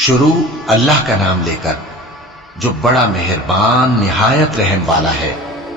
شروع اللہ کا نام لے کر جو بڑا مہربان نہایت رحم والا ہے۔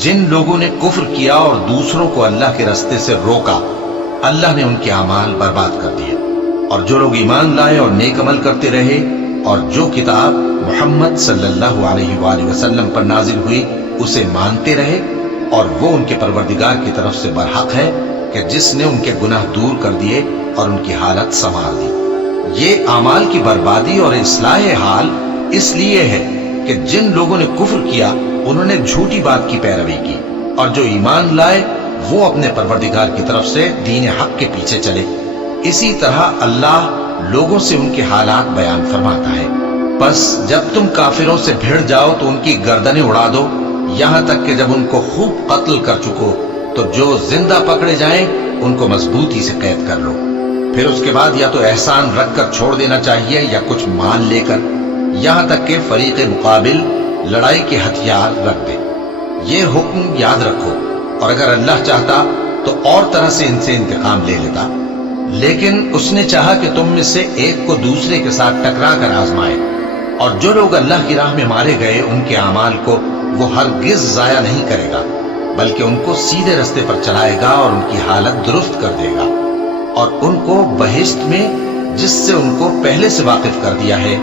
جن لوگوں نے کفر کیا اور دوسروں کو اللہ کے راستے سے روکا، اللہ نے ان کے اعمال برباد کر دیے، اور جو لوگ ایمان لائے اور نیک عمل کرتے رہے اور جو کتاب محمد صلی اللہ علیہ وآلہ وسلم پر نازل ہوئی اسے مانتے رہے، اور وہ ان کے پروردگار کی طرف سے برحق ہے کہ جس نے ان کے گناہ دور کر دیے اور ان کی حالت سنوار دی۔ یہ اعمال کی بربادی اور اصلاح حال اس لیے ہے کہ جن لوگوں نے کفر کیا انہوں نے جھوٹی بات کی پیروی کی، اور جو ایمان لائے وہ اپنے پروردگار کی طرف سے دین حق کے پیچھے چلے۔ اسی طرح اللہ لوگوں سے ان کے حالات بیان فرماتا ہے۔ پس جب تم کافروں سے بھیڑ جاؤ تو ان کی گردنیں اڑا دو، یہاں تک کہ جب ان کو خوب قتل کر چکو تو جو زندہ پکڑے جائیں ان کو مضبوطی سے قید کر لو۔ پھر اس کے بعد یا تو احسان رکھ کر چھوڑ دینا چاہیے یا کچھ مال لے کر، یہاں تک کہ فریق مقابل لڑائی کے ہتھیار رکھ دے۔ یہ حکم یاد رکھو، اور اگر اللہ چاہتا تو اور طرح سے ان سے انتقام لے لیتا، لیکن اس نے چاہا کہ تم میں سے ایک کو دوسرے کے ساتھ ٹکرا کر آزمائے۔ اور جو لوگ اللہ کی راہ میں مارے گئے ان کے اعمال کو وہ ہرگز ضائع نہیں کرے گا، بلکہ ان کو سیدھے رستے پر چلائے گا اور ان کی حالت درست کر دے گا، اور ان کو بہشت میں جس سے ان کو پہلے سے واقف کر دیا ہے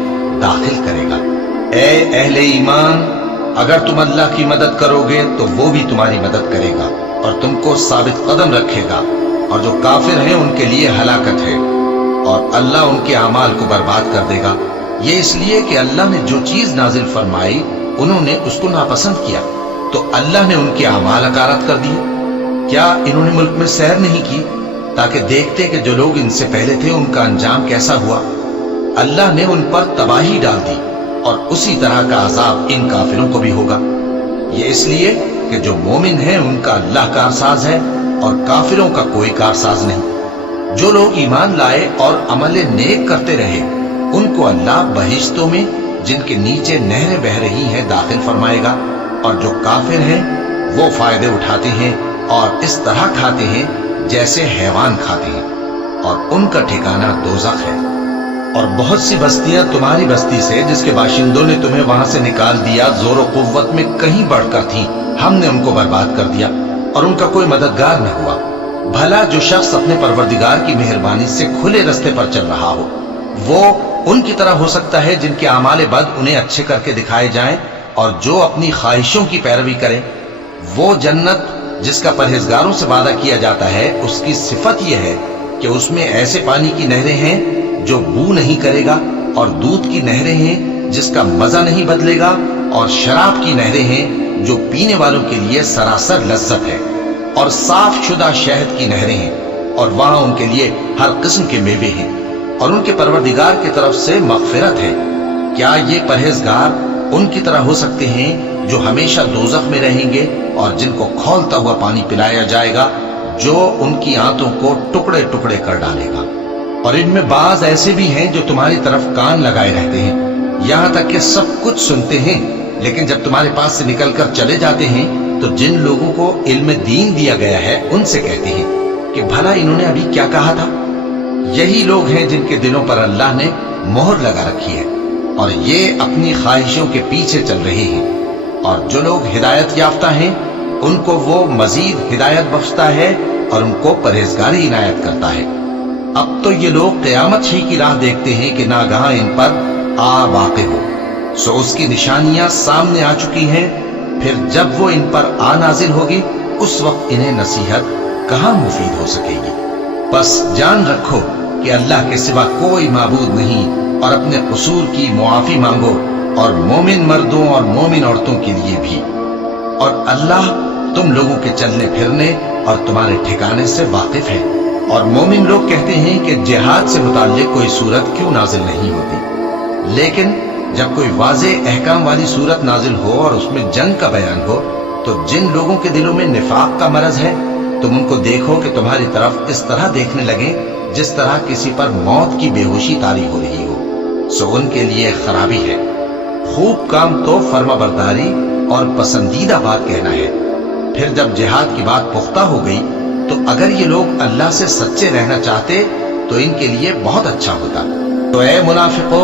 داخل کرے گا۔ اے اہل ایمان، اگر تم اللہ کی مدد کرو گے تو وہ بھی تمہاری مدد کرے گا اور تم کو ثابت قدم رکھے گا، اور جو کافر ہیں ان کے لیے ہلاکت ہے، اور اللہ ان کے اعمال کو برباد کر دے گا۔ یہ اس لیے کہ اللہ نے جو چیز نازل فرمائی انہوں نے اس کو ناپسند کیا، تو اللہ نے ان کے اعمال اکارت کر دیے۔ کیا انہوں نے ملک میں سیر نہیں کی تاکہ دیکھتے کہ جو لوگ ان سے پہلے تھے ان کا انجام کیسا ہوا؟ اللہ نے ان پر تباہی ڈال دی، اور اسی طرح کا عذاب ان کافروں کو بھی ہوگا۔ یہ اس لیے کہ جو مومن ہیں ان کا اللہ کارساز ہے اور کافروں کا کوئی کارساز نہیں۔ جو لوگ ایمان لائے اور عمل نیک کرتے رہے ان کو اللہ بہشتوں میں جن کے نیچے نہریں بہ رہی ہیں داخل فرمائے گا، اور جو کافر ہیں وہ فائدے اٹھاتے ہیں اور اس طرح کھاتے ہیں جیسے حیوان کھاتے ہیں، اور ان کا ٹھکانہ دوزخ ہے۔ اور بہت سی بستیاں تمہاری بستی سے جس کے باشندوں نے تمہیں وہاں سے نکال دیا زور و قوت میں کہیں بڑھ کر تھیں، ہم نے ان کو برباد کر دیا اور ان کا کوئی مددگار نہ ہوا۔ بھلا جو شخص اپنے پروردگار کی مہربانی سے کھلے رستے پر چل رہا ہو وہ ان کی طرح ہو سکتا ہے جن کے اعمال بد انہیں اچھے کر کے دکھائے جائیں، اور جو اپنی خواہشوں کی پیروی کرے۔ وہ جنت جس کا پرہیزگاروں سے وعدہ کیا جاتا ہے اس کی صفت یہ ہے کہ اس میں ایسے پانی کی نہریں ہیں جو بو نہیں کرے گا، اور دودھ کی نہریں ہیں جس کا مزہ نہیں بدلے گا، اور شراب کی نہریں ہیں جو پینے والوں کے لیے سراسر لذت ہے، اور صاف شدہ شہد کی نہریں ہیں، اور وہاں ان کے لیے ہر قسم کے میوے ہیں، اور ان کے پروردگار کی طرف سے مغفرت ہے۔ کیا یہ پرہیزگار ان کی طرح ہو سکتے ہیں جو ہمیشہ دوزخ میں رہیں گے اور جن کو کھولتا ہوا پانی پلایا جائے گا جو ان کی آنتوں کو ٹکڑے ٹکڑے کر ڈالے گا؟ اور ان میں بعض ایسے بھی ہیں جو تمہاری طرف کان لگائے رہتے ہیں، یہاں تک کہ سب کچھ سنتے ہیں، لیکن جب تمہارے پاس سے نکل کر چلے جاتے ہیں تو جن لوگوں کو علم دین دیا گیا ہے ان سے کہتے ہیں کہ بھلا انہوں نے ابھی کیا کہا تھا؟ یہی لوگ ہیں جن کے دلوں پر اللہ نے مہر لگا رکھی ہے، اور یہ اپنی خواہشوں کے پیچھے چل رہے ہیں۔ اور جو لوگ ہدایت یافتہ ہیں ان کو وہ مزید ہدایت بخشتا ہے اور ان کو پرہیزگاری عنایت کرتا ہے۔ اب تو یہ لوگ قیامت ہی کی راہ دیکھتے ہیں کہ ناگہاں ان پر آ واقع ہو، سو اس کی نشانیاں سامنے آ چکی ہیں، پھر جب وہ ان پر آ نازل ہوگی اس وقت انہیں نصیحت کہاں مفید ہو سکے گی۔ بس جان رکھو کہ اللہ کے سوا کوئی معبود نہیں، اور اپنے قصور کی معافی مانگو، اور مومن مردوں اور مومن عورتوں کے لیے بھی۔ اور اللہ تم لوگوں کے چلنے پھرنے اور تمہارے ٹھکانے سے واقف ہے۔ اور مومن لوگ کہتے ہیں کہ جہاد سے متعلق کوئی صورت کیوں نازل نہیں ہوتی، لیکن جب کوئی واضح احکام والی صورت نازل ہو اور اس میں جنگ کا بیان ہو تو جن لوگوں کے دلوں میں نفاق کا مرض ہے تم ان کو دیکھو کہ تمہاری طرف اس طرح دیکھنے لگیں جس طرح کسی پر موت کی بے ہوشی طاری ہو رہی ہو، سو ان کے لیے خرابی ہے۔ خوب کام تو فرما برداری اور پسندیدہ بات کہنا ہے۔ پھر جب جہاد کی بات پختہ ہو گئی تو اگر یہ لوگ اللہ سے سچے رہنا چاہتے تو ان کے لیے بہت اچھا ہوتا۔ تو اے منافقو،